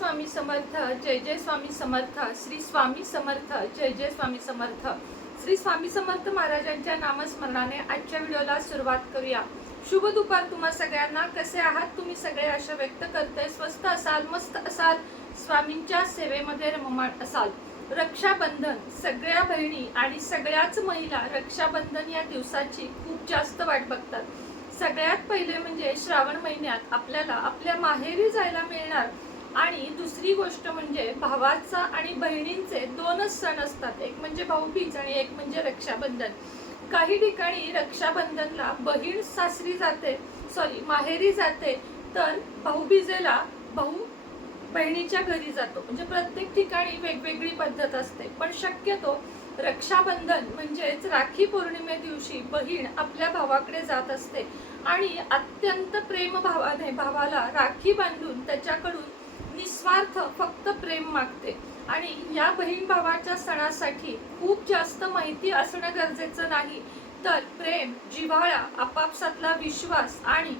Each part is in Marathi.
स्वामी समर्थ, जय जय स्वामी समर्थ, श्री स्वामी समर्थ, जय जय स्वामी समर्थ। श्री स्वामी समर्थ महाराजांच्या नामस्मरणाने आजच्या व्हिडिओला सुरुवात करूया। शुभ दुपार तुम्हा सगळ्यांना। कसे आहात तुम्ही सगळे? आशा व्यक्त करते स्वस्त असाल, मस्त असाल, स्वामींच्या सेवेमध्ये रममाण असाल। रक्षाबंधन, सगळ्या बहिणी आणि सगळ्याच महिला रक्षाबंधन या दिवसाची खूप जास्त वाट बघतात। सगळ्यात पहिले म्हणजे श्रावण महिन्यात आपल्याला आपल्या माहेरी जायला मिळणार आणि दुसरी गोष्ट म्हणजे भावाचा आणि बहिणींचे दोनच सण असतात, एक म्हणजे भाऊबीज आणि एक म्हणजे रक्षाबंधन। काही ठिकाणी रक्षाबंधनला बहीण सासरी जाते, माहेरी जाते, तर भाऊबीजेला भाऊ बहिणीच्या घरी जातो। म्हणजे प्रत्येक ठिकाणी वेगवेगळी पद्धत असते, पण शक्यतो रक्षाबंधन म्हणजेच राखी पौर्णिमे दिवशी बहीण आपल्या भावाकडे जात असते आणि अत्यंत प्रेम भावाने भावाला राखी बांधून त्याच्याकडून निस्वार्थ फक्त प्रेम मागते। आणि या बहीण भावाच्या सणासाठी खूप जास्त माहिती असणं गरजेचं नाही, तर प्रेम, जिव्हाळा, आपापसातला विश्वास आणि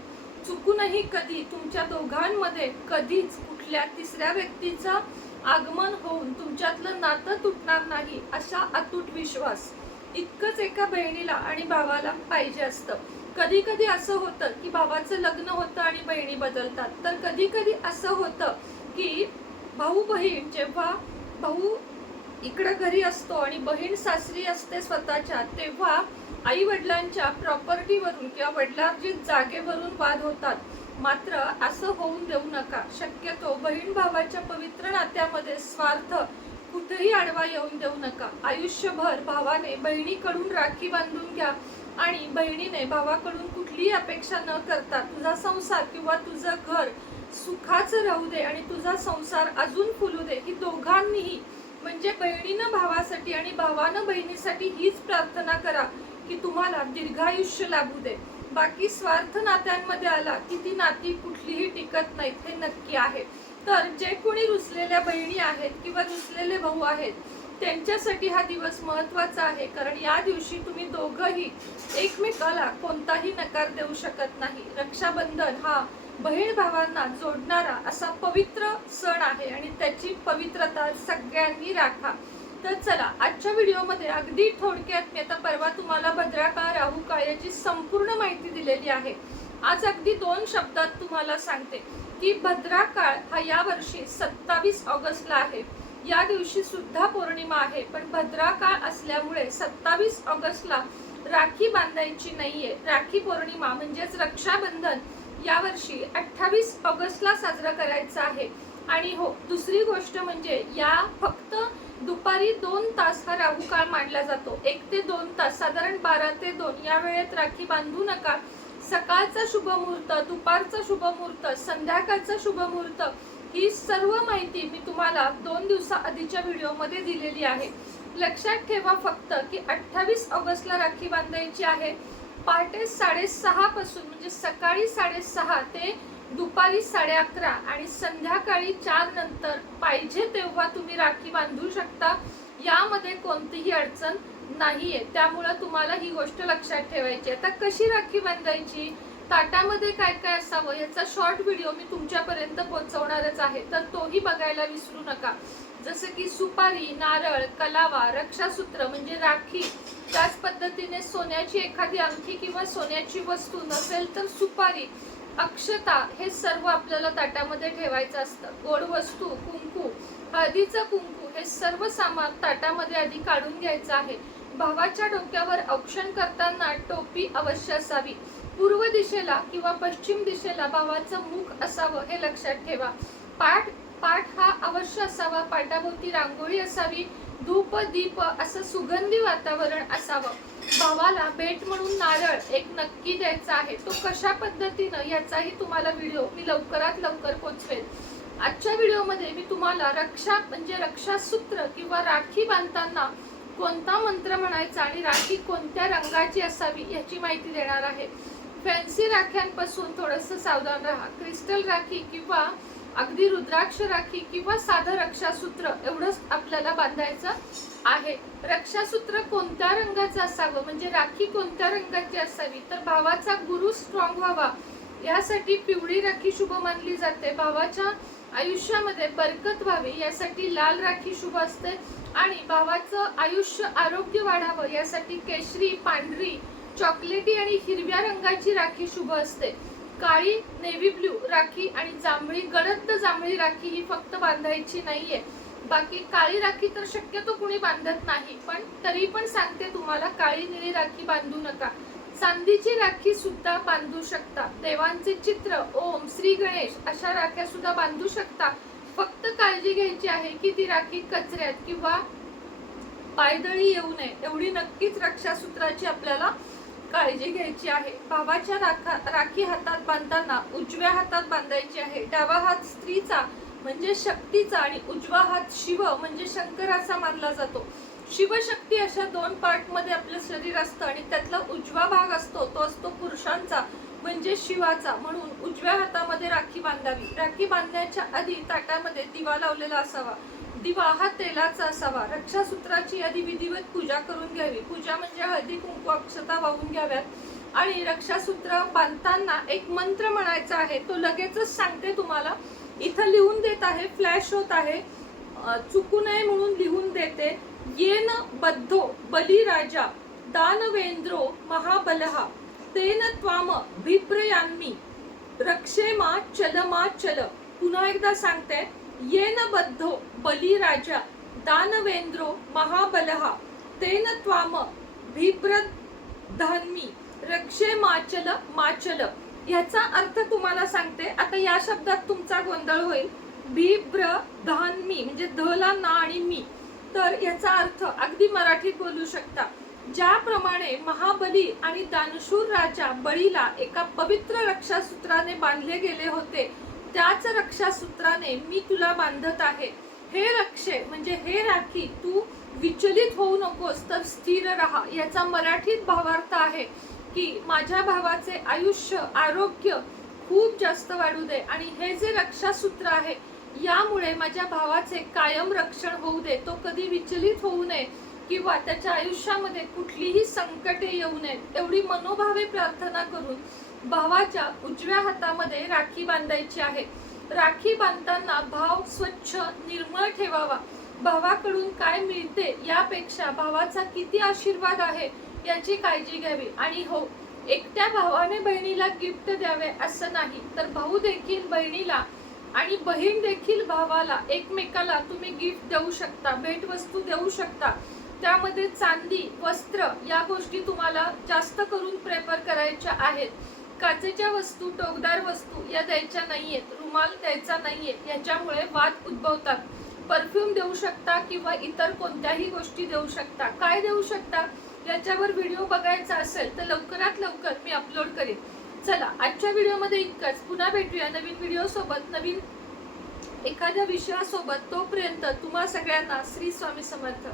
चुकूनही कधी तुमच्या दोघांमध्ये कधीच कुठल्या तिसऱ्या व्यक्तीचा आगमन होऊन तुमच्यातलं नातं तुटणार नाही अशा अतूट विश्वास इतकंच एका बहिणीला आणि भावाला पाहिजे असतं। कधी कधी असं होतं की भावाचं लग्न होतं आणि बहिणी बदलतात, तर कधी कधी असं होतं की भाऊ बहीण, जेव्हा भाऊ इकडं घरी असतो आणि बहीण सासरी असते स्वतःच्या, तेव्हा आई वडिलांच्या प्रॉपर्टीवरून किंवा वडिलांच्या जागेवरून वाद होतात। मात्र असं होऊन देऊ नका। शक्यतो बहीण भावाच्या पवित्र नात्यामध्ये स्वार्थ कुठेही आडवा येऊन देऊ नका। आयुष्यभर भावाने बहिणीकडून राखी बांधून घ्या आणि बहिणीने भावाकडून कुठलीही अपेक्षा न करता तुझा संसार किंवा तुझं घर सुखाचं राहू दे आणि तुझा संसार अजून फुलू दे, ही दोघांनीही म्हणजे बहिणीनं भावासाठी आणि भावानं बहिणीसाठी हीच प्रार्थना करा की तुम्हाला दीर्घायुष्य लाभू दे। बाकी स्वार्थ नात्यांमध्ये आला की ती नाती कुठलीही टिकत नाहीत, हे नक्की आहे। तर जे कोणी रुसलेल्या बहिणी आहेत किंवा रुसलेले भाऊ आहेत त्यांच्यासाठी हा दिवस महत्त्वाचा आहे, कारण या दिवशी तुम्ही दोघंही एकमेकाला कोणताही नकार देऊ शकत नाही। रक्षाबंधन हा बहीण भावांना जोडणारा असा पवित्र सण आहे आणि त्याची पवित्रता सगळ्यांनी राखा। तर चला, आजच्या व्हिडिओमध्ये अगदी थोडक्यात मी आता परवा तुम्हाला भद्राकाळ, राहुकाळ याची संपूर्ण माहिती दिलेली आहे। आज अगदी 2 शब्दात तुम्हाला सांगते की भद्राकाळ हा या वर्षी 27 ऑगस्टला आहे। या दिवशी सुद्धा पौर्णिमा आहे, पण भद्राकाळ असल्यामुळे 27 ऑगस्टला राखी बांधायची नाहीये। राखी पौर्णिमा म्हणजेच रक्षाबंधन यावर्षी 28 ऑगस्टला साजरा करायचं आहे। आणि हो, दुसरी गोष्ट म्हणजे या फक्त दुपारी 2 तास हा राहुकाळ मानला जातो। 1 ते 2 तास, साधारण 12 ते 2 या वेळेत राखी बांधू नका। सकाळचा शुभ मुहूर्त, दुपारचा शुभ मुहूर्त, संध्याकाळचा शुभ मुहूर्त, ही सर्व माहिती मी तुम्हाला 2 दिवसा आधीच्या व्हिडिओमध्ये दिलेली आहे। लक्षात ठेवा फक्त की 28 ऑगस्टला राखी बांधायची आहे। पहाटे 6:30 पासून म्हणजे सकाळी 6:30 ते दुपारी 11:30 आणि संध्याकाळी 4 नंतर पाहिजे तेव्हा तुम्ही राखी बांधू शकता। यामध्ये कोणतीही अडचण नाहीये, त्यामुळे तुम्हाला ही गोष्ट लक्षात ठेवायची। आता कशी राखी बांधायची, ताटामध्ये काय काय असावं याचा शॉर्ट व्हिडिओ मी तुमच्यापर्यंत पोहोचवणारच आहे, तर तोही बघायला विसरू नका। जसं की सुपारी, नारळ, कलावा, रक्षासूत्र म्हणजे राखी, त्याच पद्धतीने सोन्याची एखादी अंगठी किंवा सोन्याची वस्तू नसेल तर सुपारी, अक्षता, हे सर्व आपल्याला ताटामध्ये ठेवायचं असतं। गोड वस्तू, कुंकू, हळदीचं कुंकू, हे सर्व सामान ताटामध्ये आधी काढून घ्यायचं आहे। भावाच्या डोक्यावर औक्षण करताना टोपी अवश्य असावी। पूर्व दिशेला किंवा पश्चिम दिशेला भावाचं मुख असावं, हे लक्षात ठेवा। पाठ हा अवश्य असावा। पाटाभोवती रांगोळी असावी। धूप, दीप असं सुगंधी वातावरण असावं। भावाला भेट म्हणून नारळ एक नक्की द्यायचा आहे। तो कशा पद्धतीनं याचाही तुम्हाला व्हिडिओ मी लवकरात लवकर पोचवेल। आजच्या व्हिडिओमध्ये मी तुम्हाला रक्षा म्हणजे रक्षासूत्र किंवा राखी बांधताना कोणता मंत्र म्हणायचा आणि राखी कोणत्या रंगाची असावी याची माहिती देणार आहे। फॅन्सी राख्यांपासून थोडंसं सावधान राहा। क्रिस्टल राखी किंवा अगदी रुद्राक्ष राखी किंवा साधं रक्षासूत्र एवढंच आपल्याला बांधायचं आहे। रक्षासूत्र कोणत्या रंगाचं असावं म्हणजे राखी कोणत्या रंगाची असावी, तर भावाचा गुरु स्ट्रॉंग व्हावा यासाठी पिवळी राखी शुभ मानली जाते। भावाच्या आयुष्यामध्ये बरकत व्हावी यासाठी लाल राखी शुभ असते आणि भावाचं आयुष्य आरोग्य वाढावं यासाठी केशरी, पांढरी, चॉकलेटी आणि हिरव्या रंगाची राखी शुभ असते. काळी, नेव्ही ब्ल्यू राखी आणि जांभळी, गडद जांभळी राखी ही फक्त बांधायची नाहीये. बाकी काळी राखी तर शक्यतो कुणी बांधत नाही, पण तरी पण सांगते तुम्हाला, काळी निळी राखी बांधू नका. चांदीची राखी सुद्धा बांधू शकता. देवांचे चित्र, ओम, श्री गणेश अशा राख्या सुद्धा बांधू शकता. फक्त काळजी घ्यायची आहे की ती राखी कचऱ्यात किंवा पायदळी येऊ नये, एवढी नक्कीच रक्षासूत्राची आपल्याला काळजी घ्यायची आहे. भावाच्या राखी हातात बांधताना उजव्या हातात बांधायची आहे. डावा हात स्त्रीचा म्हणजे शक्तीचा आणि उजवा हात शिव म्हणजे शंकराचा मानला जातो. शिवशक्ती अशा दोन पार्ट मध्ये आपलं शरीर असतं आणि त्यातला उजवा भाग असतो तो असतो पुरुषांचा म्हणजे शिवाचा. म्हणून उजव्या हातामध्ये राखी बांधावी. राखी बांधण्याच्या आधी ताटामध्ये दिवा लावलेला असावा. दिवा हा तेलाचा असावा. रक्षासूत्राची आधी विधिवत पूजा करून घ्यावी. पूजा म्हणजे हळदी कुंकू अक्षता वाहून घ्याव्यात आणि रक्षासूत्र बांधताना एक मंत्र म्हणायचा आहे. तो लगेचच सांगते तुम्हाला, इथं लिहून देत आहे, फ्लॅश होत आहे, चुकू नये म्हणून लिहून देते. येन बद्धो बलिराजा दानवेंद्रो महाबलहा तेन त्वाम विप्रयान्मी रक्षेमा चलमा चल. पुन्हा एकदा सांगते, येन बद्धो बलिराजा दानवेंद्रो महाबलहा तेन त्वाम विप्रधान्मी रक्षेमाचल माचल. याचा अर्थ तुम्हाला सांगते. आता या शब्दात तुमचा गोंधळ होईल. विप्रधान्मी म्हणजे धला ना आणि मी, तर याचा अर्थ अगदी मराठीत बोलू शकता. ज्याप्रमाणे महाबली आणि दानशूर राजा बळीला एका पवित्र रक्षासूत्राने बांधले गेले होते, त्याच रक्षासूत्राने मी तुला बांधत आहे. हे रक्षे म्हणजे हे राखी, तू विचलित होऊ नकोस तर स्थिर राहा. याचा मराठीत भावार्थ आहे की माझ्या भावाचे आयुष्य आरोग्य खूप जास्त वाढू दे आणि हे जे रक्षासूत्र आहे यामुळे माझ्या भावाचे कायम रक्षण होऊ दे. तो कधी विचलित होऊ नये किंवा त्याच्या आयुष्यामध्ये कुठलीही संकटे येऊ नयेत, एवढी मनोभावे प्रार्थना करून भावाच्या उजव्या हातामध्ये राखी बांधायची आहे. राखी बांधताना भाव स्वच्छ निर्मळ ठेवावा. भावाकडून काय मिळते यापेक्षा भावाचा किती आशीर्वाद आहे याची काळजी घ्यावी. आणि हो, एकट्या भावाने बहिणीला गिफ्ट द्यावे असं नाही, तर भाऊ देखील बहिणीला आणि बहीण देखील भावाला एकमेकाला तुम्ही गिफ्ट देऊ शकता, भेटवस्तू देऊ शकता. त्यामध्ये चांदी, वस्त्र या गोष्टी तुम्हाला जास्त करून प्रेफर करायच्या आहेत. काचेच्या वस्तू, टोकदार वस्तू या द्यायच्या नाहीयेत. रुमाल द्यायचा नाहीये, याच्यामुळे वाद उद्भवतात. परफ्यूम देऊ शकता किंवा इतर कोणत्याही गोष्टी देऊ शकता. काय देऊ शकता याच्यावर व्हिडिओ बघायचा असेल तर लवकरात लवकर मी अपलोड करेन. चला, आजच्या व्हिडिओमध्ये इतकंच. पुन्हा भेटूया नवीन व्हिडिओ सोबत, नवीन एखाद्या विषयासोबत. तोपर्यंत तुम्हा सगळ्यांना श्री स्वामी समर्थ.